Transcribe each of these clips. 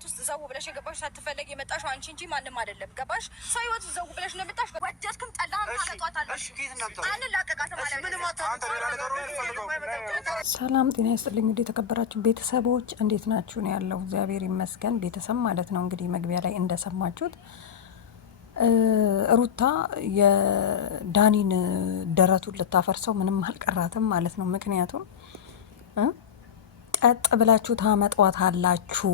ህይወት ውስጥ ዘው ብለሽ የገባሽ ሳትፈለግ የመጣሽ አንቺ እንጂ ማንም አይደለም። ገባሽ? ሰው ህይወት ዘው ብለሽ ነው የመጣሽ። ወደድክም ጠላህም ታመጣጣለሽ። አንላቀቃትም ማለት ሰላም ጤና ይስጥልኝ። እንግዲህ የተከበራችሁ ቤተሰቦች እንዴት ናችሁ? ነው ያለው። እግዚአብሔር ይመስገን። ቤተሰብ ማለት ነው እንግዲህ መግቢያ ላይ እንደሰማችሁት ሩታ የዳኒን ደረቱን ልታፈርሰው ምንም አልቀራትም ማለት ነው። ምክንያቱም ቀጥ ብላችሁ ታመጧታላችሁ፣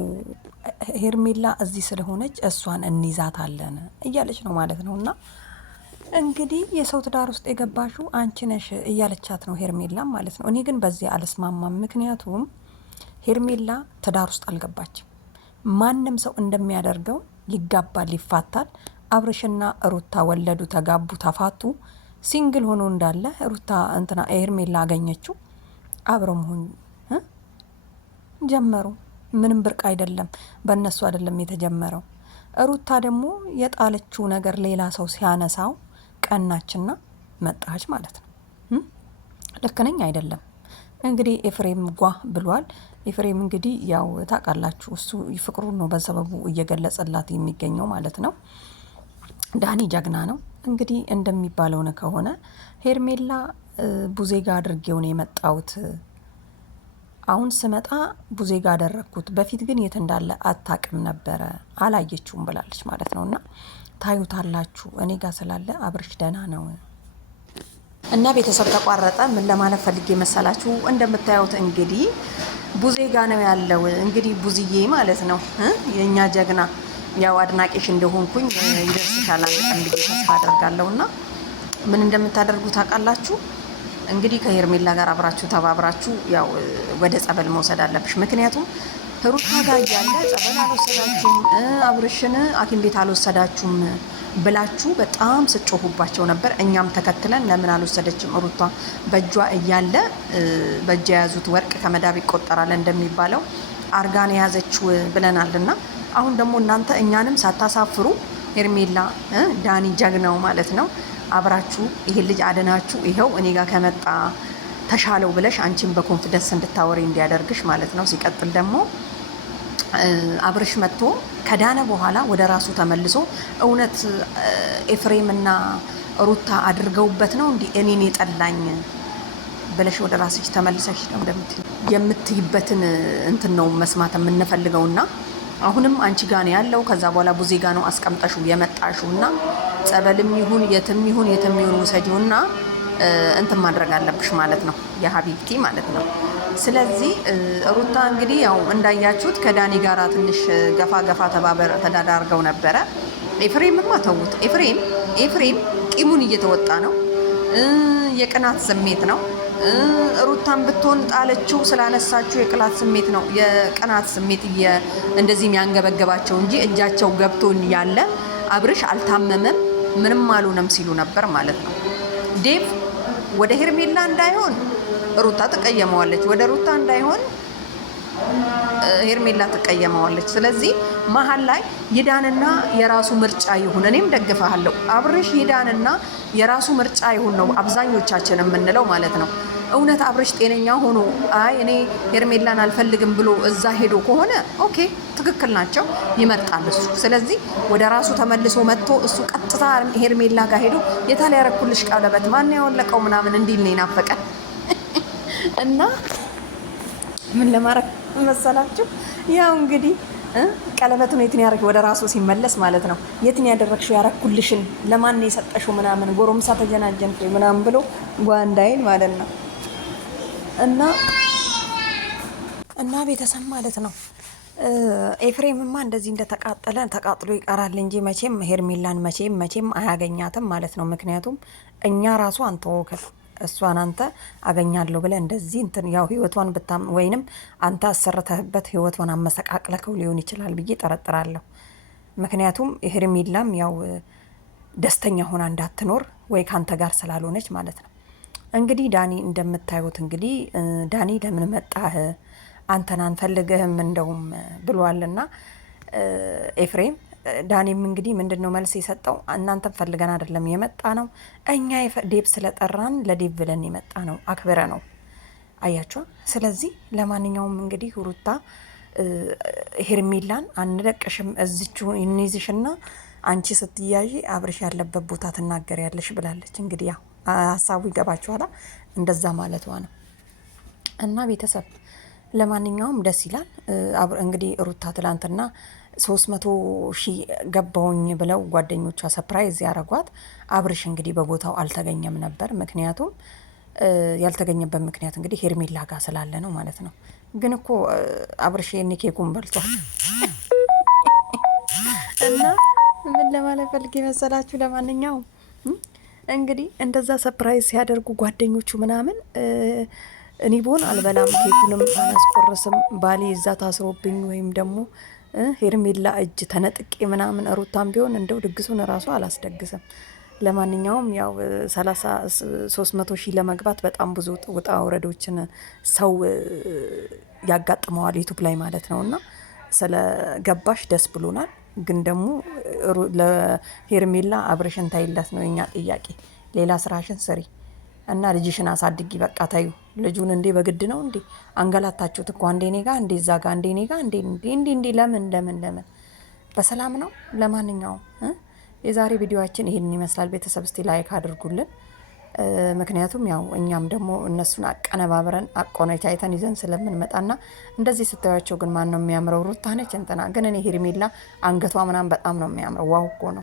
ሄርሜላ እዚህ ስለሆነች እሷን እንይዛታለን እያለች ነው ማለት ነው። እና እንግዲህ የሰው ትዳር ውስጥ የገባሽው አንቺ ነሽ እያለቻት ነው ሄርሜላ ማለት ነው። እኔ ግን በዚህ አልስማማም። ምክንያቱም ሄርሜላ ትዳር ውስጥ አልገባችም። ማንም ሰው እንደሚያደርገው ይጋባል፣ ይፋታል። አብርሽና ሩታ ወለዱ፣ ተጋቡ፣ ተፋቱ። ሲንግል ሆኖ እንዳለ ሩታ እንትና ሄርሜላ አገኘችው፣ አብረው መሆን ጀመሩ። ምንም ብርቅ አይደለም፣ በእነሱ አይደለም የተጀመረው። ሩታ ደግሞ የጣለችው ነገር ሌላ ሰው ሲያነሳው ቀናችና መጣች ማለት ነው። ልክ ነኝ አይደለም? እንግዲህ ኤፍሬም ጓ ብሏል። ኤፍሬም እንግዲህ ያው ታውቃላችሁ፣ እሱ ፍቅሩን ነው በሰበቡ እየገለጸላት የሚገኘው ማለት ነው። ዳኒ ጀግና ነው። እንግዲህ እንደሚባለው ከሆነ ሄርሜላ ቡዜ ጋ አድርጌው ነው የመጣሁት። አሁን ስመጣ ቡዜ ጋ አደረግኩት። በፊት ግን የት እንዳለ አታቅም ነበረ፣ አላየችውም ብላለች ማለት ነው። እና ታዩታላችሁ። እኔ ጋር ስላለ አብርሽ ደህና ነው። እና ቤተሰብ ተቋረጠ። ምን ለማለት ፈልጌ መሰላችሁ? እንደምታዩት እንግዲህ ቡዜ ጋ ነው ያለው። እንግዲህ ቡዝዬ ማለት ነው የእኛ ጀግና። ያው አድናቂሽ እንደሆንኩኝ ይደርስሻል አንድ ቀን ብዬ ተስፋ አደርጋለሁ። እና ምን እንደምታደርጉ ታውቃላችሁ። እንግዲህ ከሄርሜላ ጋር አብራችሁ ተባብራችሁ ያው ወደ ጸበል መውሰድ አለብሽ። ምክንያቱም ሩታ ጋር እያለ ጸበል አልወሰዳችሁም፣ አብርሽን ሐኪም ቤት አልወሰዳችሁም ብላችሁ በጣም ስጮሁባቸው ነበር። እኛም ተከትለን ለምን አልወሰደችም ሩታ በእጇ እያለ በእጅ የያዙት ወርቅ ከመዳብ ይቆጠራል እንደሚባለው አርጋን የያዘችው ብለናልና አሁን ደግሞ እናንተ እኛንም ሳታሳፍሩ ሄርሜላ ዳኒ ጀግናው ማለት ነው አብራችሁ ይሄ ልጅ አደናችሁ ይሄው እኔ ጋር ከመጣ ተሻለው ብለሽ አንቺን በኮንፊደንስ እንድታወሪ እንዲያደርግሽ ማለት ነው። ሲቀጥል ደግሞ አብርሽ መጥቶ ከዳነ በኋላ ወደ ራሱ ተመልሶ እውነት ኤፍሬምና ሩታ አድርገውበት ነው እንዲህ እኔን የጠላኝ ብለሽ ወደ ራስሽ ተመልሰሽ ነው የምትይበትን እንትን ነው መስማት የምንፈልገውና አሁንም አንቺ ጋር ነው ያለው። ከዛ በኋላ ቡዜ ጋር ነው አስቀምጠሹ የመጣሹና ጸበልም ይሁን የትም ይሁን ውሰጂውና እንትን ማድረግ አለብሽ ማለት ነው፣ የሀቢብቲ ማለት ነው። ስለዚህ ሩታ እንግዲህ ያው እንዳያችሁት ከዳኒ ጋራ ትንሽ ገፋ ተዳዳርገው ነበረ። ኤፍሬምማ ተውት። ኤፍሬም ቂሙን እየተወጣ ነው። የቅናት ስሜት ነው። ሩታን ብትሆን ጣለችው ስላነሳችሁ የቅናት ስሜት ነው። የቅናት ስሜት እንደዚህ የሚያንገበገባቸው እንጂ እጃቸው ገብቶን ያለ አብርሽ አልታመመም ምንም አልሆነም ሲሉ ነበር ማለት ነው። ዴቭ ወደ ሄርሜላ እንዳይሆን ሩታ ትቀየመዋለች፣ ወደ ሩታ እንዳይሆን ሄርሜላ ትቀየመዋለች። ስለዚህ መሀል ላይ ይዳንና የራሱ ምርጫ ይሁን። እኔም ደግፋለሁ። አብርሽ ይዳንና የራሱ ምርጫ ይሁን ነው አብዛኞቻችን የምንለው ማለት ነው። እውነት አብርሽ ጤነኛ ሆኖ አይ እኔ ሄርሜላን አልፈልግም ብሎ እዛ ሄዶ ከሆነ ኦኬ ትክክል ናቸው፣ ይመርጣል እሱ። ስለዚህ ወደ ራሱ ተመልሶ መጥቶ እሱ ቀጥታ ሄርሜላ ጋር ሄዶ የታለ ያረኩልሽ ቀለበት ማን ያወለቀው ምናምን እንዲል ነው ናፈቀን እና ምን ለማረክ መሰላችሁ? ያው እንግዲህ ቀለበቱን የትን ያረክ ወደ ራሱ ሲመለስ ማለት ነው። የትን ያደረግሽው ያረኩልሽን ለማን የሰጠሽው ምናምን ጎረምሳ ተጀናጀንኩ ምናምን ብሎ ጓንዳይል ማለት ነው። እና ቤተሰብ ማለት ነው። ኤፍሬምማ እንደዚህ እንደተቃጠለ ተቃጥሎ ይቀራል እንጂ መቼም ሄርሜላን መቼም አያገኛትም ማለት ነው። ምክንያቱም እኛ ራሱ አንተ ወከል እሷን አንተ አገኛለሁ ብለ እንደዚህ እንትን ያው ህይወቷን ወይንም አንተ አሰርተህበት ህይወቷን አመሰቃቅለከው ሊሆን ይችላል ብዬ ጠረጥራለሁ። ምክንያቱም ሄርሜላም ያው ደስተኛ ሆና እንዳትኖር ወይ ካንተ ጋር ስላልሆነች ማለት ነው። እንግዲህ ዳኒ እንደምታዩት እንግዲህ ዳኒ ለምን መጣህ አንተን አንፈልግህም እንደውም ብሏልና ኤፍሬም ዳኒም እንግዲህ ምንድነው መልስ የሰጠው? እናንተን ፈልገን አይደለም የመጣ ነው፣ እኛ ዴብ ስለጠራን ለዴብ ብለን የመጣ ነው፣ አክብረ ነው። አያችሁ። ስለዚህ ለማንኛውም እንግዲህ ሩታ ሄርሜላን አንለቅሽም እዚችው እንይዝሽና አንቺ ስትያዢ አብርሽ ያለበት ቦታ ትናገሪያለሽ ብላለች። እንግዲህ ያው ሀሳቡ ይገባችኋላ፣ እንደዛ ማለቷ ነው። እና ቤተሰብ ለማንኛውም ደስ ይላል። እንግዲህ ሩታ ትላንትና 300,000 ገባውኝ ብለው ጓደኞቿ ሰፕራይዝ ያረጓት። አብርሽ እንግዲህ በቦታው አልተገኘም ነበር። ምክንያቱም ያልተገኘበት ምክንያት እንግዲህ ሄርሜላ ጋር ስላለ ነው ማለት ነው። ግን እኮ አብርሽ ኬኩን በልቷል። እና ምን ለማለት ፈልጌ መሰላችሁ? ለማንኛውም እንግዲህ እንደዛ ሰፕራይዝ ሲያደርጉ ጓደኞቹ ምናምን እኔ ብሆን አልበላም፣ ኬኩንም አላስቆርስም፣ ባሌ እዛ ታስሮብኝ ወይም ደግሞ ሄርሜላ እጅ ተነጥቄ ምናምን ሩታም ቢሆን እንደው ድግሱን እራሱ አላስደግስም። ለማንኛውም ያው 300,000 ለመግባት በጣም ብዙ ውጣ ውረዶችን ሰው ያጋጥመዋል ዩቱብ ላይ ማለት ነው። እና ስለ ገባሽ ደስ ብሎናል። ግን ደግሞ ለሄርሜላ አብርሽን ታይለት ነው የኛ ጥያቄ። ሌላ ስራሽን ስሪ እና ልጅሽን አሳድጊ። በቃ ታዩ ልጁን እንዴ በግድ ነው እንዴ አንገላታችሁት እኮ አንዴ ኔጋ እንዴ እዛ ጋ እንዴ ኔጋ እንዴ ለምን በሰላም ነው። ለማንኛውም የዛሬ ቪዲዮአችን ይሄንን ይመስላል። ቤተሰብ እስቲ ላይክ አድርጉልን። ምክንያቱም ያው እኛም ደግሞ እነሱን አቀነባብረን አቆነቻይተን ይዘን ስለምንመጣና እንደዚህ ስታያቸው ግን ማን ነው የሚያምረው? ሩታ ነች እንትና ግን እኔ ሄርሜላ አንገቷ ምናምን በጣም ነው የሚያምረው። ዋው እኮ ነው።